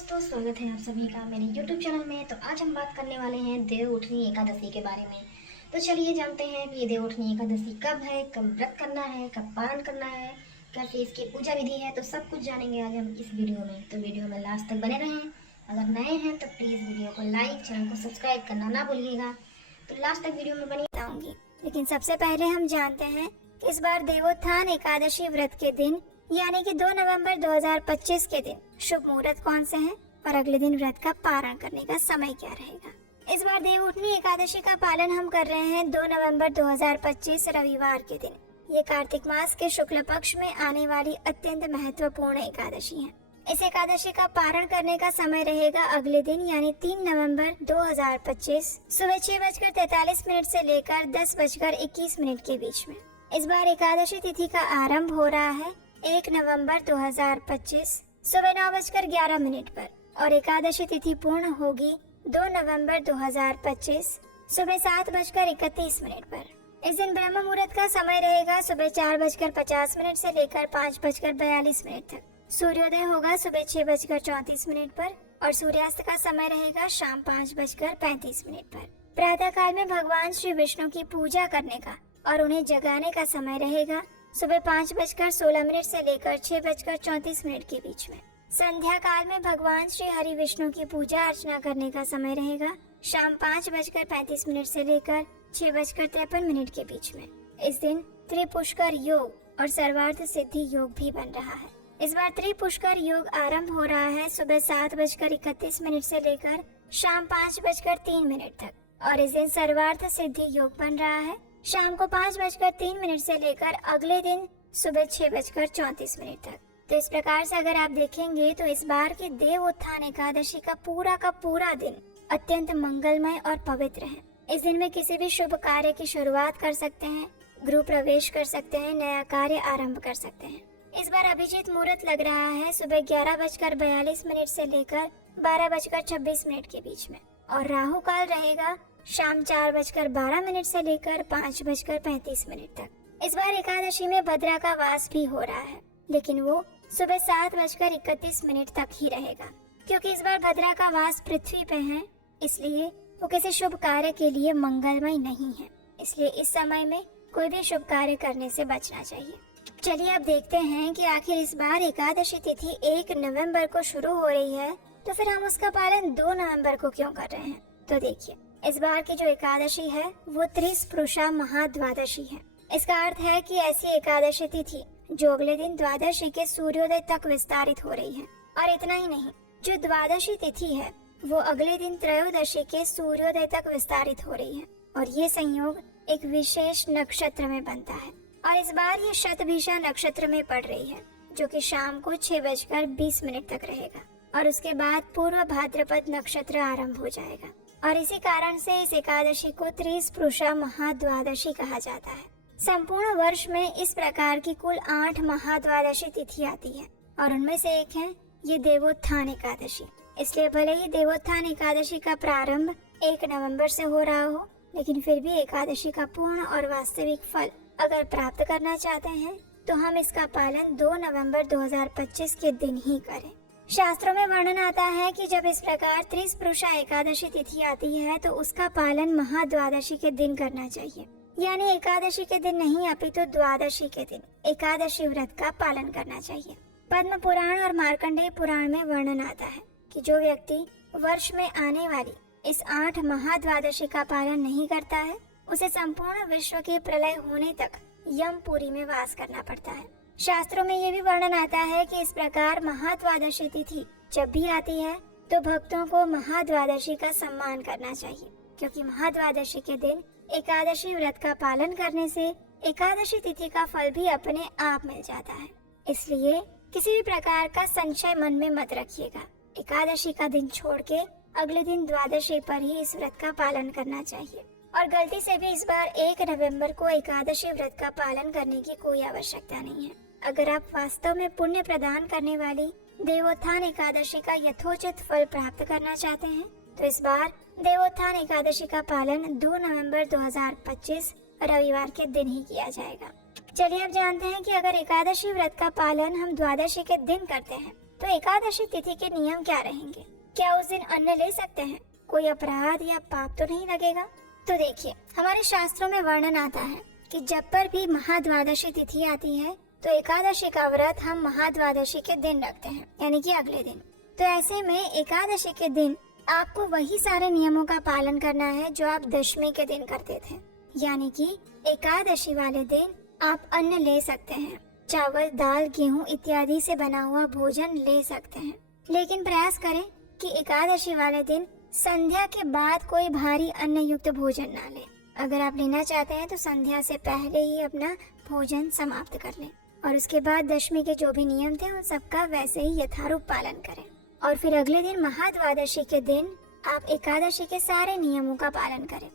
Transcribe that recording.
दोस्तों, स्वागत है आप सभी का मेरे YouTube चैनल में। तो आज हम बात करने वाले हैं देवउठनी एकादशी के बारे में। तो चलिए जानते हैं कि ये देवउठनी एकादशी कब है, कब व्रत करना है, कब पारण करना है, कैसे इसकी पूजा विधि है। तो सब कुछ जानेंगे आज हम इस वीडियो में। तो वीडियो में लास्ट तक बने रहें। अगर नए हैं तो प्लीज़ वीडियो को लाइक, चैनल को सब्सक्राइब करना ना भूलिएगा। तो लास्ट तक वीडियो में बनी बताऊँगी। लेकिन सबसे पहले हम जानते हैं कि इस बार देवोत्थान एकादशी व्रत के दिन यानी कि 2 नवंबर 2025 के दिन शुभ मुहूर्त कौन से हैं और अगले दिन व्रत का पारण करने का समय क्या रहेगा। इस बार देवउठनी एकादशी का पालन हम कर रहे हैं 2 नवंबर 2025 रविवार के दिन। ये कार्तिक मास के शुक्ल पक्ष में आने वाली अत्यंत महत्वपूर्ण एकादशी है। इस एकादशी का पारण करने का समय रहेगा अगले दिन यानी 3 नवंबर 2025 सुबह 6:43 से लेकर 10:21 के बीच में। इस बार एकादशी तिथि का आरंभ हो रहा है 1 नवंबर 2025 सुबह 9:11 पर और एकादशी तिथि पूर्ण होगी 2 नवंबर 2025 सुबह 7:31 पर। इस दिन ब्रह्म मुहूर्त का समय रहेगा सुबह 4:50 से लेकर 5:42 तक। सूर्योदय होगा सुबह 6:34 पर और सूर्यास्त का समय रहेगा शाम 5:35 पर। प्रातः काल में भगवान श्री विष्णु की पूजा करने का और उन्हें जगाने का समय रहेगा सुबह 5:16 से लेकर 6:34 के बीच में। संध्या काल में भगवान श्री हरि विष्णु की पूजा अर्चना करने का समय रहेगा शाम 5:35 से लेकर 6:53 के बीच में। इस दिन त्रिपुष्कर योग और सर्वार्थ सिद्धि योग भी बन रहा है। इस बार त्रिपुष्कर योग आरंभ हो रहा है सुबह 7:31 से लेकर शाम 5:03 तक और इस दिन सर्वार्थ सिद्धि योग बन रहा है शाम को 5:03 से लेकर अगले दिन सुबह 6:34 तक। तो इस प्रकार से अगर आप देखेंगे तो इस बार की देवोत्थान एकादशी का पूरा दिन अत्यंत मंगलमय और पवित्र है। इस दिन में किसी भी शुभ कार्य की शुरुआत कर सकते हैं, गृह प्रवेश कर सकते हैं, नया कार्य आरंभ कर सकते हैं। इस बार अभिजीत मुहूर्त लग रहा है सुबह 11:42 से लेकर 12:26 के बीच में और राहु काल रहेगा शाम 4:12 से लेकर 5:35 तक। इस बार एकादशी में भद्रा का वास भी हो रहा है, लेकिन वो सुबह 7:31 तक ही रहेगा, क्योंकि इस बार भद्रा का वास पृथ्वी पे है, इसलिए वो किसी शुभ कार्य के लिए मंगलमय नहीं है। इसलिए इस समय में कोई भी शुभ कार्य करने से बचना चाहिए। चलिए अब देखते हैं कि आखिर इस बार एकादशी तिथि 1 नवंबर को शुरू हो रही है, तो फिर हम उसका पालन 2 नवंबर को क्यों कर रहे हैं। तो देखिए, इस बार की जो एकादशी है वो त्रिस्पृशा महाद्वादशी है। इसका अर्थ है कि ऐसी एकादशी तिथि जो अगले दिन द्वादशी के सूर्योदय तक विस्तारित हो रही है। और इतना ही नहीं, जो द्वादशी तिथि है वो अगले दिन त्रयोदशी के सूर्योदय तक विस्तारित हो रही है और ये संयोग एक विशेष नक्षत्र में बनता है। और इस बार ये शतभिषा नक्षत्र में पड़ रही है, जो कि शाम को 6:20 तक रहेगा और उसके बाद पूर्व भाद्रपद नक्षत्र आरंभ हो जाएगा। और इसी कारण से इस एकादशी को त्रिस्पृशा महाद्वादशी कहा जाता है। संपूर्ण वर्ष में इस प्रकार की कुल 8 महाद्वादशी तिथि आती है और उनमें से एक है ये देवोत्थान एकादशी। इसलिए भले ही देवोत्थान एकादशी का प्रारंभ 1 नवंबर से हो रहा हो, लेकिन फिर भी एकादशी का पूर्ण और वास्तविक फल अगर प्राप्त करना चाहते हैं तो हम इसका पालन 2 नवंबर 2025 के दिन ही करें। शास्त्रों में वर्णन आता है कि जब इस प्रकार त्रिस्पृशा एकादशी तिथि आती है तो उसका पालन महाद्वादशी के दिन करना चाहिए, यानी एकादशी के दिन नहीं अपितु द्वादशी के दिन एकादशी व्रत का पालन करना चाहिए। पद्म पुराण और मार्कंडेय पुराण में वर्णन आता है कि जो व्यक्ति वर्ष में आने वाली इस 8 महाद्वादशी का पालन नहीं करता है, उसे संपूर्ण विश्व के प्रलय होने तक यमपुरी में वास करना पड़ता है। शास्त्रों में ये भी वर्णन आता है कि इस प्रकार महाद्वादशी तिथि जब भी आती है तो भक्तों को महाद्वादशी का सम्मान करना चाहिए, क्योंकि महाद्वादशी के दिन एकादशी व्रत का पालन करने से एकादशी तिथि का फल भी अपने आप मिल जाता है। इसलिए किसी भी प्रकार का संशय मन में मत रखिएगा। एकादशी का दिन छोड़ के अगले दिन द्वादशी पर ही इस व्रत का पालन करना चाहिए। और गलती से भी इस बार 1 नवंबर को एकादशी व्रत का पालन करने की कोई आवश्यकता नहीं है। अगर आप वास्तव में पुण्य प्रदान करने वाली देवोत्थान एकादशी का यथोचित फल प्राप्त करना चाहते हैं तो इस बार देवोत्थान एकादशी का पालन 2 नवंबर 2025 रविवार के दिन ही किया जाएगा। चलिए अब जानते हैं कि अगर एकादशी व्रत का पालन हम द्वादशी के दिन करते हैं तो एकादशी तिथि के नियम क्या रहेंगे? क्या उस दिन अन्न ले सकते हैं? कोई अपराध या पाप तो नहीं लगेगा? तो देखिए, हमारे शास्त्रों में वर्णन आता है कि जब पर भी महाद्वादशी तिथि आती है तो एकादशी का व्रत हम महाद्वादशी के दिन रखते हैं, यानी कि अगले दिन। तो ऐसे में एकादशी के दिन आपको वही सारे नियमों का पालन करना है जो आप दशमी के दिन करते थे, यानी कि एकादशी वाले दिन आप अन्न ले सकते हैं, चावल, दाल, गेहूं इत्यादि से बना हुआ भोजन ले सकते हैं। लेकिन प्रयास करें कि एकादशी वाले दिन संध्या के बाद कोई भारी अन्न युक्त भोजन ना लें। अगर आप लेना चाहते हैं तो संध्या से पहले ही अपना भोजन समाप्त कर लें और उसके बाद दशमी के जो भी नियम थे उन सबका वैसे ही यथारूप पालन करें। और फिर अगले दिन महाद्वादशी के दिन आप एकादशी के सारे नियमों का पालन करें।